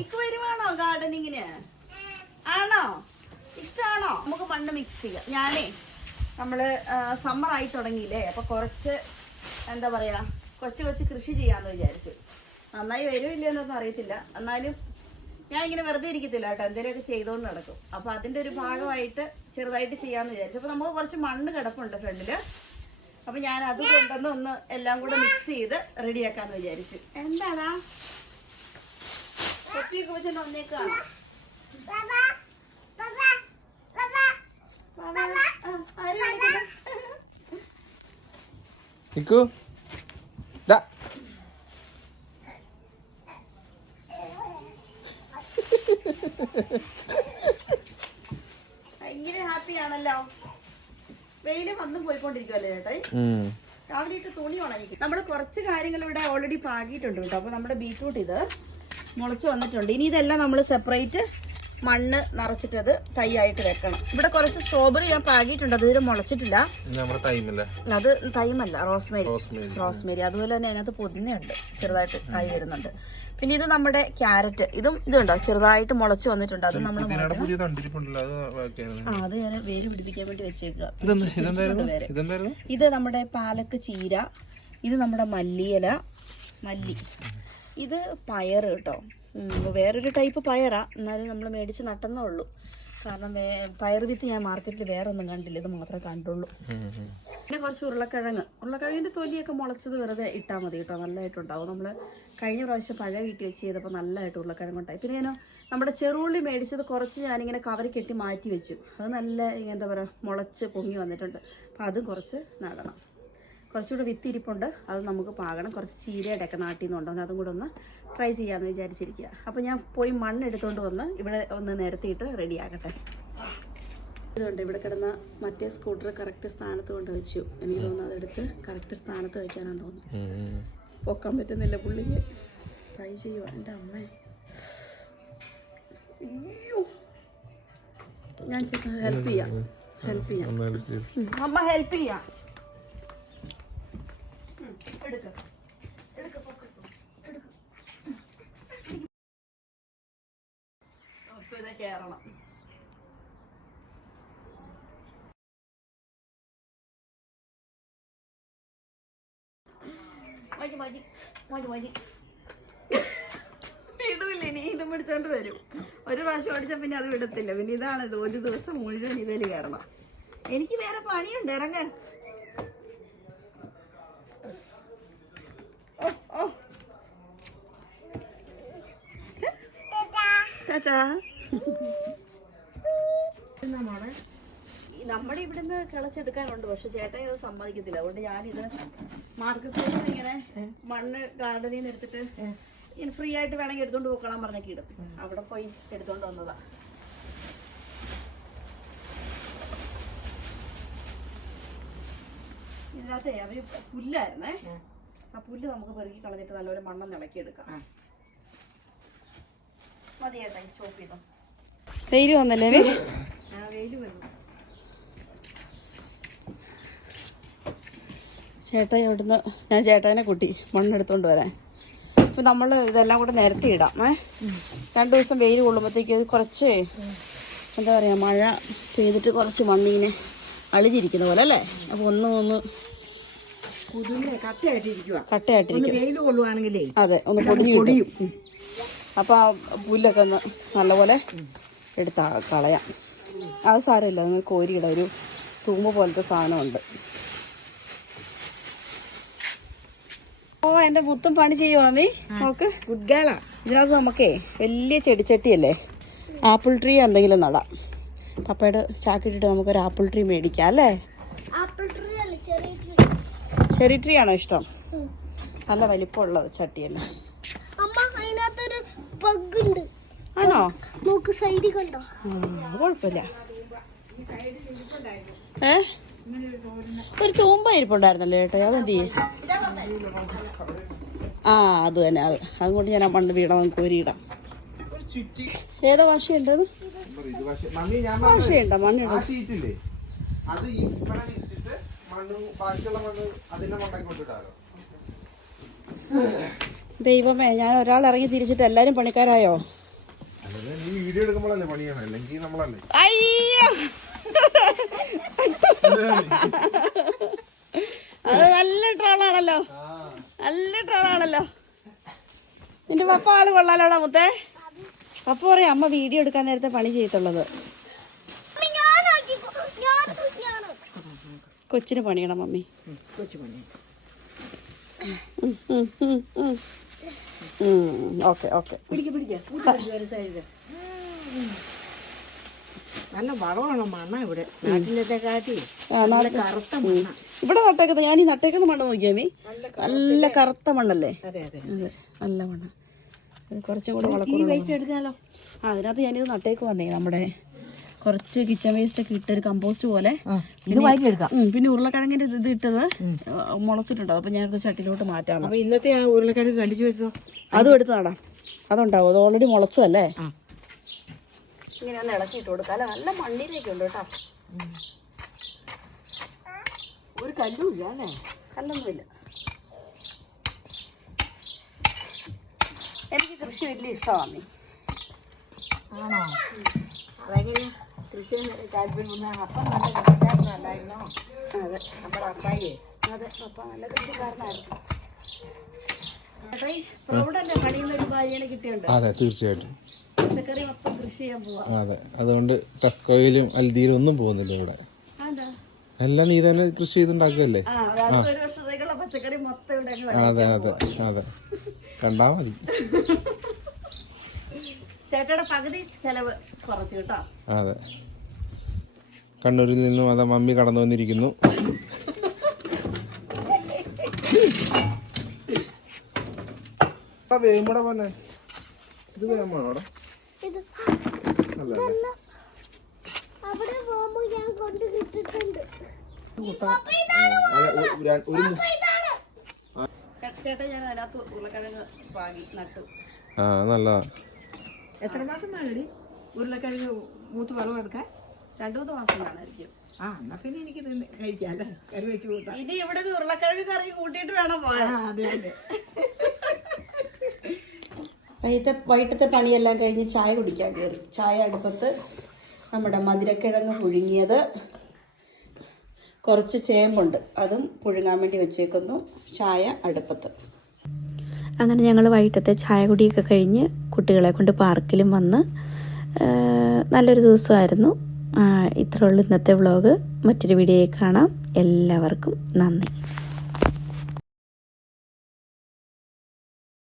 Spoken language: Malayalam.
ഇക്ക് വരുവാണോ ഗാർഡനിങ്ങിന്? ആണോ? ഇഷ്ടാണോ? നമുക്ക് മണ്ണ് മിക്സ് ചെയ്യാം. ഞാനേ നമ്മൾ സമ്മർ ആയി തുടങ്ങിയില്ലേ? അപ്പൊ കുറച്ച് എന്താ പറയാ കൊച്ചു കൊച്ചു കൃഷി ചെയ്യാന്ന് വിചാരിച്ചു. നന്നായി വരുമില്ല എന്നൊന്നും അറിയത്തില്ല. എന്നാലും ഞാൻ ഇങ്ങനെ വെറുതെ ഇരിക്കത്തില്ല കേട്ടോ. എന്തെങ്കിലുമൊക്കെ ചെയ്തോണ്ട് നടക്കും. അപ്പൊ അതിന്റെ ഒരു ഭാഗമായിട്ട് ചെറുതായിട്ട് ചെയ്യാന്ന് വിചാരിച്ചു. അപ്പൊ നമുക്ക് കുറച്ച് മണ്ണ് കിടപ്പുണ്ട് ഫ്രണ്ടിൽ. അപ്പൊ ഞാൻ അത് കൊണ്ടുവന്ന് ഒന്ന് എല്ലാം കൂടെ മിക്സ് ചെയ്ത് റെഡിയാക്കാന്ന് വിചാരിച്ചു. എന്താടാ? വെച്ചിട്ട് വന്നേക്കാണ് നിക്കു ഭയങ്കര ഹാപ്പി ആണല്ലോ വെയിൽ വന്നു പോയിക്കൊണ്ടിരിക്കുവല്ലേ ചേട്ടായി. രാവിലെ ഇട്ട് തുണി ഉണങ്ങിക്കും നമ്മൾ കുറച്ച് കാര്യങ്ങൾ ഇവിടെ ഓൾറെഡി പാകിയിട്ടുണ്ട് കേട്ടോ. അപ്പോൾ നമ്മുടെ ബീറ്റ്റൂട്ട് ഇത് മുളച്ച് വന്നിട്ടുണ്ട്. ഇനി ഇതെല്ലാം നമ്മൾ സെപ്പറേറ്റ് മണ്ണ് നിറച്ചിട്ടത് തൈയായിട്ട് വെക്കണം. ഇവിടെ കുറച്ച് സ്ട്രോബെറി ഞാൻ പാകിയിട്ടുണ്ട് അതുവരെ മുളച്ചിട്ടില്ല. അത് തൈമല്ല റോസ്മേരി റോസ്മേരി അതുപോലെ തന്നെ അതിനകത്ത് പൊതിഞ്ഞുണ്ട് ചെറുതായിട്ട് കായ് വരുന്നുണ്ട്. പിന്നെ ഇത് നമ്മുടെ ക്യാരറ്റ് ഇതും ഇതുണ്ടോ? ചെറുതായിട്ട് മുളച്ച് വന്നിട്ടുണ്ട് അത് നമ്മൾ അത് ബാക്കിയായിരുന്നു ആ അത് ഞാൻ വേര് പിടിപ്പിക്കാൻ വേണ്ടി വെച്ചേക്കുക ഇത് നമ്മുടെ പാലക്ക് ചീര ഇത് നമ്മുടെ മല്ലിയില മല്ലി. ഇത് പയർ കേട്ടോ. വേറൊരു ടൈപ്പ് പയറാ. എന്നാലും നമ്മൾ മേടിച്ച് നട്ടെന്നേ ഉള്ളൂ. കാരണം പയർ വിത്ത് ഞാൻ മാർക്കറ്റിൽ വേറെ ഒന്നും കണ്ടില്ല. ഇത് മാത്രമേ കണ്ടുള്ളൂ. പിന്നെ കുറച്ച് ഉരുളക്കിഴങ്ങ്. ഉരുളക്കിഴങ്ങിന്റെ തൊലിയൊക്കെ മുളച്ചത് വെറുതെ ഇട്ടാൽ മതി കേട്ടോ. നല്ലതായിട്ടുണ്ടാവും. നമ്മൾ കഴിഞ്ഞ പ്രാവശ്യം പഴയ വീട്ടിൽ വെച്ച് ചെയ്തപ്പോൾ നല്ലതായിട്ട് ഉരുളക്കിഴങ്ങ് ഉണ്ടായി. പിന്നെ ഞാൻ നമ്മുടെ ചെറുള്ളി മേടിച്ചത് കുറച്ച് ഞാനിങ്ങനെ കവറി കെട്ടി മാറ്റി വെച്ചു. അത് നല്ല എന്താ പറയുക മുളച്ച് പൊങ്ങി വന്നിട്ടുണ്ട്. അപ്പോൾ അതും കുറച്ച് നടണം. കുറച്ചുകൂടെ വിത്തിരിപ്പുണ്ട്. അത് നമുക്ക് പാകണം. കുറച്ച് ചീരയുടെ ഒക്കെ നാട്ടിൽ നിന്ന് അതും കൂടെ ഒന്ന് ട്രൈ ചെയ്യാമെന്ന് വിചാരിച്ചിരിക്കുക അപ്പോൾ ഞാൻ പോയി മണ്ണ് എടുത്തുകൊണ്ട് വന്ന് ഇവിടെ ഒന്ന് നിരത്തിയിട്ട് റെഡിയാക്കട്ടെ ഇതുണ്ട്. ഇവിടെ കിടന്ന മറ്റേ സ്കൂട്ടർ കറക്റ്റ് സ്ഥാനത്ത് കൊണ്ട് വെച്ചു. എനിക്ക് തോന്നുന്നു അതെടുത്ത് കറക്റ്റ് സ്ഥാനത്ത് വയ്ക്കാനാന്ന് തോന്നുന്നു. പൊക്കാൻ പറ്റുന്നില്ല പുള്ളിക്ക്. ട്രൈ ചെയ്യുക എന്റെ അമ്മേ. അയ്യോ. ഞാൻ ഹെൽപ്പ് ചെയ്യാം. ഹെൽപ്പ് ചെയ്യാം. അമ്മ ഹെൽപ്പ് ചെയ്യാം. എടുക്ക്. അപ്പൊ ഇത് കേറണം. മതി മതി മതി മതി വിടൂല്ല ഇനി ഇത് പിടിച്ചോണ്ട് വരും. ഒരു പ്രാവശ്യം ഓടിച്ച പിന്നെ അത് വിടത്തില്ല. പിന്നെ ഇതാണ് ഇത് ഒരു ദിവസം മുഴുവൻ ഇതിൽ കയറണം എനിക്ക് വേറെ പണിയുണ്ട്. ഇറങ്ങ ഓ ഓ ടാറ്റാ. നമ്മുടെ ഇവിടുന്ന് കിളച്ചെടുക്കാനുണ്ട് പക്ഷെ ചേട്ടൻ ഇത് സമ്മതിക്കത്തില്ല. അതുകൊണ്ട് ഞാനിത് മാർക്കറ്റിൽ നിന്ന് ഇങ്ങനെ മണ്ണ് ഗാർഡനിൽ നിന്ന് എടുത്തിട്ട് ഇങ്ങനെ ഫ്രീ ആയിട്ട് വേണമെങ്കിൽ എടുത്തോണ്ട് പോക്കളാൻ പറഞ്ഞൊക്കെ ഇടും. അവിടെ പോയി എടുത്തോണ്ട് വന്നതാ. ഇതിനകത്തെ അവർ പുല്ലായിരുന്നേ. ആ പുല്ല് നമുക്ക് പെറുക്കി കളഞ്ഞിട്ട് നല്ലപോലെ മണ്ണെന്ന് ഇളക്കി എടുക്കാം മതിയേട്ടാ സ്റ്റോപ്പ് ചെയ്തോ വെയിൽ വന്നല്ലേ ആ വെയിൽ വന്നു. ചേട്ടാ ഇവിടുന്ന് ഞാൻ ചേട്ടനെ കുട്ടി മണ്ണെടുത്തോണ്ട് വരാൻ. അപ്പം നമ്മൾ ഇതെല്ലാം കൂടെ നിരത്തി ഇടാം ഏ? രണ്ട് ദിവസം വെയിൽ കൊള്ളുമ്പോഴത്തേക്ക് കുറച്ച് എന്താ പറയുക മഴ പെയ്തിട്ട് കുറച്ച് മണ്ണിങ്ങനെ അളിഞ്ഞിരിക്കുന്ന പോലെ അല്ലേ? അപ്പോൾ ഒന്ന് ഒന്ന് കട്ടയായിട്ടിരിക്കുക കട്ടയായിട്ടിരിക്കും. വെയിൽ കൊള്ളുവാണെങ്കിലേ അതെ ഒന്ന് പൊടിഞ്ഞു പൊടിയും. അപ്പോൾ ആ പുല്ലൊക്കെ ഒന്ന് നല്ലപോലെ എടുത്ത് കളയാം. അത് സാരമില്ല നിങ്ങൾ കോരിയിട ഒരു തൂമ്പ് പോലത്തെ സാധനമുണ്ട്. ഓ എന്റെ മുത്തും പണി ചെയ്യുവാമി നോക്ക് ഗുഡ് ഗേളാ ഇതിനകത്ത് നമുക്കേ വലിയ ചെടിച്ചട്ടിയല്ലേ? ആപ്പിൾ ട്രീ എന്തെങ്കിലും നടാം. പപ്പയുടെ ചാക്കിട്ടിട്ട് നമുക്കൊരു ആപ്പിൾ ട്രീ മേടിക്കാം അല്ലേ? ചെറി ട്രീ ആണോ ഇഷ്ടം? നല്ല വലിപ്പമുള്ളത് ചട്ടി തന്നെ. അതിനകത്തൊരു ബഗ് ഉണ്ട് ആണോ? നോക്ക് സൈഡിൽ കണ്ടോ? കുഴപ്പമില്ല. ഏ? ഒരു തൂമ്പ ഇരിപ്പുണ്ടായിരുന്നല്ലോ ചേട്ടാ അതെന്ത് ചെയ്യും? ആ അത് തന്നെ അത്. അതുകൊണ്ട് ഞാൻ ആ പണ്ട് വീണം നമുക്ക് ഇടാം ഏതോ വാശിയുണ്ട് ഇത് പക്ഷേ മമ്മി ഞാൻ ഭാഷയുണ്ടോ മണ്ണിട അത് ഇവിടെ വിരിച്ചിട്ട് മണ്ണ് ബാക്കിയുള്ള മണ്ണ് അതിന്റെ മണ്ടയ്ക്ക് കൊണ്ടിട്ടാലോ ദൈവമേ ഞാൻ ഒരാൾ ഇറങ്ങി തിരിച്ചിട്ട് എല്ലാരും പണിക്കാരായോ? അയ്യോ! അത് നല്ല ട്രോളാണല്ലോ. നല്ല ട്രോളാണല്ലോ. നിന്റെ പപ്പ ആൾ കൊള്ളാലോടാ മുത്തേ. പപ്പ പറയാം അമ്മ വീഡിയോ എടുക്കാൻ നേരത്തെ പണി ചെയ്യത്തുള്ളത്. ഞാൻ കൊച്ചിന് പണിയണം മമ്മി. കൊച്ചു പണി ഓക്കെ ഓക്കെ. പിടിക്ക പിടിക്ക. ഒരു സൈഡ് നല്ല വളമാണ് മണ്ണ ഇവിടെ. കറുത്ത മണ്ണ. ഇവിടെ നട്ടേക്കുന്നത് ഞാൻ ഈ നട്ടേക്കുന്ന മണ്ണ് നോക്കിയാമി നല്ല കറുത്ത മണ്ണല്ലേ? അതെ അതെ അതെ. നല്ല മണ്ണ്. കുറച്ചും കൂടെ വളക്കൂടെ ആ അതിനകത്ത് ഞാനിത് നട്ടേക്ക് വന്നേ നമ്മുടെ കുറച്ച് കിച്ചൺ വേസ്റ്റ് ഒക്കെ ഇട്ടൊരു കമ്പോസ്റ്റ് പോലെ. ഇത് വായിട്ടെടുക്കാം ഉം, പിന്നെ ഉരുളക്കിഴങ്ങിന്റെ ഇത് ഇട്ടത് മുളച്ചിട്ടുണ്ട്. അപ്പൊ ഞാനത് ചട്ടിലോട്ട് മാറ്റാം അപ്പൊ ഇന്നത്തെ ആ ഉരുളക്കിഴങ്ങ് കണ്ടിച്ചു വെച്ചോ അതും എടുത്ത് നടാം അതുണ്ടാവും. അത് ഓൾറെഡി മുളച്ചതല്ലേ? ഇങ്ങനെ ഒന്ന് ഇളക്കി ഇട്ട് കൊടുക്കാം. അല്ല നല്ല മണ്ണിലേക്ക് ഉണ്ട് കേട്ടോ. ഒരു കല്ലും ഇല്ല അല്ലേ? കല്ലൊന്നുമില്ല എനിക്ക് കൃഷി വലിയ ഇഷ്ടമാണ് ആണോ? അതെങ്ങനെ കൃഷി താല്പര്യം വന്ന അപ്പം നല്ല കൃഷിക്കാരനല്ലായിരുന്നോ അതെ നമ്മുടെ അപ്പായി അതെ നല്ല കൃഷിക്കാരനായിരുന്നു തീർച്ചയായിട്ടും അതെ അതുകൊണ്ട് ടെസ്കോയിലും അൽദിയിലും ഒന്നും പോകുന്നില്ല ഇവിടെ. എല്ലാം നീ തന്നെ കൃഷി ചെയ്തുണ്ടാക്കുകയല്ലേ? അതെ അതെ അതെ. കണ്ടാ മതി. ചേട്ടയുടെ പകുതി ചെലവ്. അതെ. കണ്ണൂരിൽ നിന്നും അതാ മമ്മി കടന്നു വന്നിരിക്കുന്നു. വേമ്പട പോലെ ഇത് വേമാണോ ഇത് അല്ല അല്ല. അവിടെ ആ നല്ലതാ. എത്ര മാസം വേണടി ഉരുളക്കിഴങ്ങ് മൂത്ത് വെള്ളം എടുക്കാൻ രണ്ടു മൂന്ന് മാസം കാണായിരിക്കും ആ എന്നാ പിന്നെ എനിക്ക് കഴിക്കാം അല്ലേ കറി വെച്ച് കൂട്ടാം. ഇത് ഇവിടെ നിന്ന് ഉരുളക്കിഴങ്ങ് കറി കൂട്ടിയിട്ട് വേണം പോകാൻ. ആ അതെ അതെ. വൈകിട്ട് വൈകിട്ടത്തെ പണിയെല്ലാം കഴിഞ്ഞ് ചായ കുടിക്കാൻ കയറി. ചായ അടുപ്പത്ത് നമ്മുടെ മധുരക്കിഴങ്ങ് പുഴുങ്ങിയത്. കുറച്ച് ചേമ്പുണ്ട്. അതും പുഴുങ്ങാൻ വേണ്ടി വെച്ചേക്കുന്നു. ചായ അടുപ്പത്ത്. അങ്ങനെ ഞങ്ങൾ വൈകിട്ടത്തെ ചായ കുടിയൊക്കെ കഴിഞ്ഞ് കുട്ടികളെ കൊണ്ട് പാർക്കിലും വന്ന് നല്ലൊരു ദിവസമായിരുന്നു. ഇത്രയുള്ളൂ ഇന്നത്തെ വ്ളോഗ് മറ്റൊരു വീഡിയോയിൽ കാണാം. എല്ലാവർക്കും നന്ദി.